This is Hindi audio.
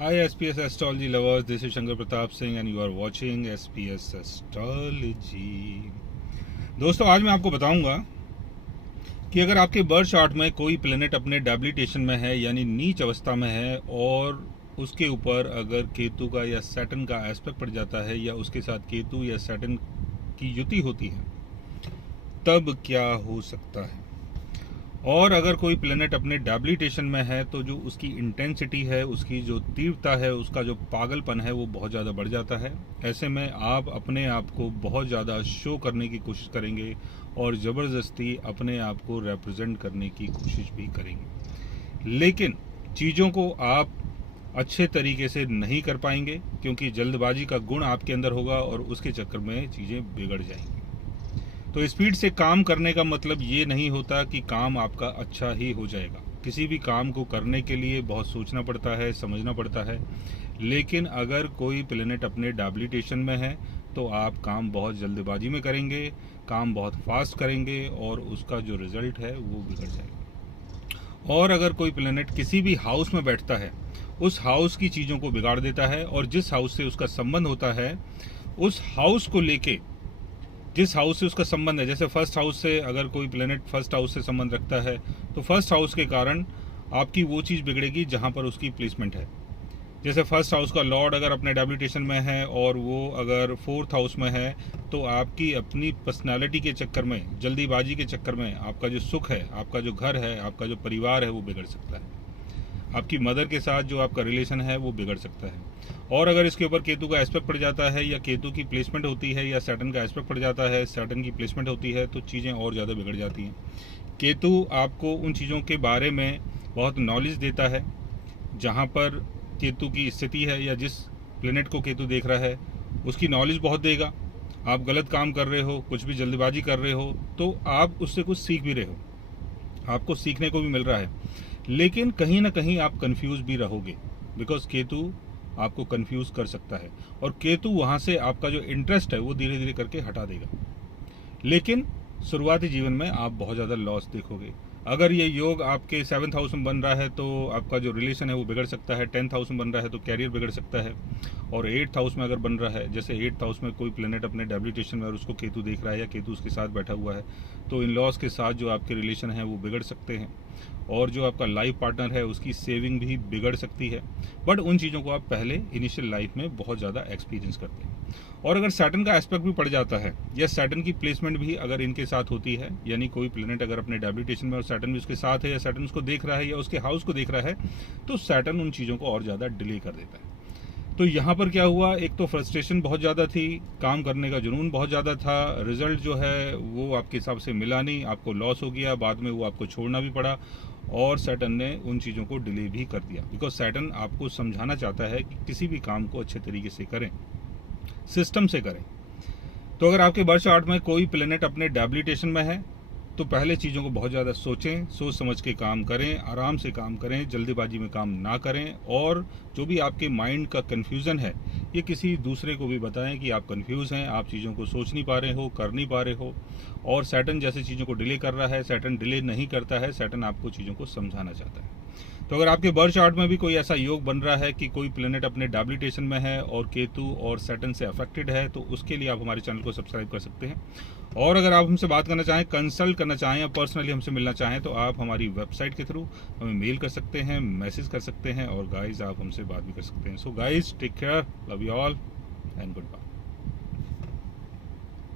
Hi SPS Astrology lovers, this is Shankar Pratap Singh and you are watching SPS Astrology। दोस्तों आज मैं आपको बताऊंगा कि अगर आपके बर्थ चार्ट में कोई प्लेनेट अपने डेबिलिटेशन में है यानी नीच अवस्था में है और उसके ऊपर अगर केतु का या सैटर्न का एस्पेक्ट पड़ जाता है या उसके साथ केतु या सैटर्न की युति होती है, तब क्या हो सकता है। और अगर कोई प्लेनेट अपने डेबिलिटेशन में है तो जो उसकी इंटेंसिटी है, उसकी जो तीव्रता है, उसका जो पागलपन है वो बहुत ज़्यादा बढ़ जाता है। ऐसे में आप अपने आप को बहुत ज़्यादा शो करने की कोशिश करेंगे और ज़बरदस्ती अपने आप को रिप्रेजेंट करने की कोशिश भी करेंगे, लेकिन चीज़ों को आप अच्छे तरीके से नहीं कर पाएंगे क्योंकि जल्दबाजी का गुण आपके अंदर होगा और उसके चक्कर में चीज़ें बिगड़ जाएंगी। तो स्पीड से काम करने का मतलब ये नहीं होता कि काम आपका अच्छा ही हो जाएगा। किसी भी काम को करने के लिए बहुत सोचना पड़ता है, समझना पड़ता है, लेकिन अगर कोई प्लेनेट अपने डेबिलिटेशन में है तो आप काम बहुत जल्दबाजी में करेंगे, काम बहुत फास्ट करेंगे और उसका जो रिजल्ट है वो बिगड़ जाएगा। और अगर कोई प्लेनेट किसी भी हाउस में बैठता है, उस हाउस की चीज़ों को बिगाड़ देता है और जिस हाउस से उसका संबंध होता है उस हाउस को लेके, जिस हाउस से उसका संबंध है, जैसे फर्स्ट हाउस से अगर कोई प्लेनेट फर्स्ट हाउस से संबंध रखता है तो फर्स्ट हाउस के कारण आपकी वो चीज़ बिगड़ेगी जहां पर उसकी प्लेसमेंट है। जैसे फर्स्ट हाउस का लॉर्ड अगर अपने डेबिलिटेशन में है और वो अगर फोर्थ हाउस में है तो आपकी अपनी पर्सनालिटी के चक्कर में, जल्दीबाजी के चक्कर में आपका जो सुख है, आपका जो घर है, आपका जो परिवार है वो बिगड़ सकता है। आपकी मदर के साथ जो आपका रिलेशन है वो बिगड़ सकता है। और अगर इसके ऊपर केतु का एस्पेक्ट पड़ जाता है या केतु की प्लेसमेंट होती है या सैटर्न का एस्पेक्ट पड़ जाता है, सैटर्न की प्लेसमेंट होती है, तो चीज़ें और ज़्यादा बिगड़ जाती हैं। केतु आपको उन चीज़ों के बारे में बहुत नॉलेज देता है जहाँ पर केतु की स्थिति है या जिस प्लेनेट को केतु देख रहा है उसकी नॉलेज बहुत देगा। आप गलत काम कर रहे हो, कुछ भी जल्दबाजी कर रहे हो तो आप उससे कुछ सीख भी रहे हो, आपको सीखने को भी मिल रहा है, लेकिन कहीं ना कहीं आप कंफ्यूज भी रहोगे बिकॉज केतु आपको कंफ्यूज कर सकता है और केतु वहां से आपका जो इंटरेस्ट है वो धीरे धीरे करके हटा देगा। लेकिन शुरुआती जीवन में आप बहुत ज़्यादा लॉस देखोगे। अगर ये योग आपके 7th हाउस में बन रहा है तो आपका जो रिलेशन है वो बिगड़ सकता है, 10th हाउस में बन रहा है तो कैरियर बिगड़ सकता है, और 8th हाउस में अगर बन रहा है, जैसे 8th हाउस में कोई प्लेनेट अपने डेबिलिटेशन में और उसको केतु देख रहा है या केतु उसके साथ बैठा हुआ है, तो इन लॉस के साथ जो आपके रिलेशन है वो बिगड़ सकते हैं और जो आपका लाइफ पार्टनर है उसकी सेविंग भी बिगड़ सकती है। बट उन चीज़ों को आप पहले इनिशियल लाइफ में बहुत ज़्यादा एक्सपीरियंस करते हैं। और अगर सैटर्न का एस्पेक्ट भी पड़ जाता है या सैटर्न की प्लेसमेंट भी अगर इनके साथ होती है, यानी कोई प्लेनेट अगर अपने डेबिलिटेशन में और सैटर्न भी उसके साथ है या सैटर्न उसको देख रहा है या उसके हाउस को देख रहा है, तो सैटर्न उन चीज़ों को और ज़्यादा डिले कर देता है। तो यहाँ पर क्या हुआ, एक तो फ्रस्ट्रेशन बहुत ज़्यादा थी, काम करने का जुनून बहुत ज़्यादा था, रिजल्ट जो है वो आपके हिसाब से मिला नहीं, आपको लॉस हो गया, बाद में वो आपको छोड़ना भी पड़ा और सैटर्न ने उन चीज़ों को डिले भी कर दिया। बिकॉज सैटर्न आपको समझाना चाहता है कि किसी भी काम को अच्छे तरीके से करें, सिस्टम से करें। तो अगर आपके बर्थ चार्ट में कोई प्लेनेट अपने डेबिलिटेशन में है तो पहले चीज़ों को बहुत ज़्यादा सोचें, सोच समझ के काम करें, आराम से काम करें, जल्दीबाजी में काम ना करें। और जो भी आपके माइंड का कन्फ्यूज़न है ये किसी दूसरे को भी बताएं कि आप कन्फ्यूज़ हैं, आप चीज़ों को सोच नहीं पा रहे हो, कर नहीं पा रहे हो। और सैटर्न जैसे चीज़ों को डिले कर रहा है, सैटर्न डिले नहीं करता है, सैटर्न आपको चीज़ों को समझाना चाहता है। तो अगर आपके बर्थ चार्ट में भी कोई ऐसा योग बन रहा है कि कोई प्लेनेट अपने डेबिलिटेशन में है और केतु और सैटर्न से अफेक्टेड है, तो उसके लिए आप हमारे चैनल को सब्सक्राइब कर सकते हैं। और अगर आप हमसे बात करना चाहें, कंसल्ट करना चाहें या पर्सनली हमसे मिलना चाहें तो आप हमारी वेबसाइट के थ्रू हमें मेल कर सकते हैं, मैसेज कर सकते हैं और गाइज आप हमसे बात भी कर सकते हैं। So guys take care, love you all and good bye.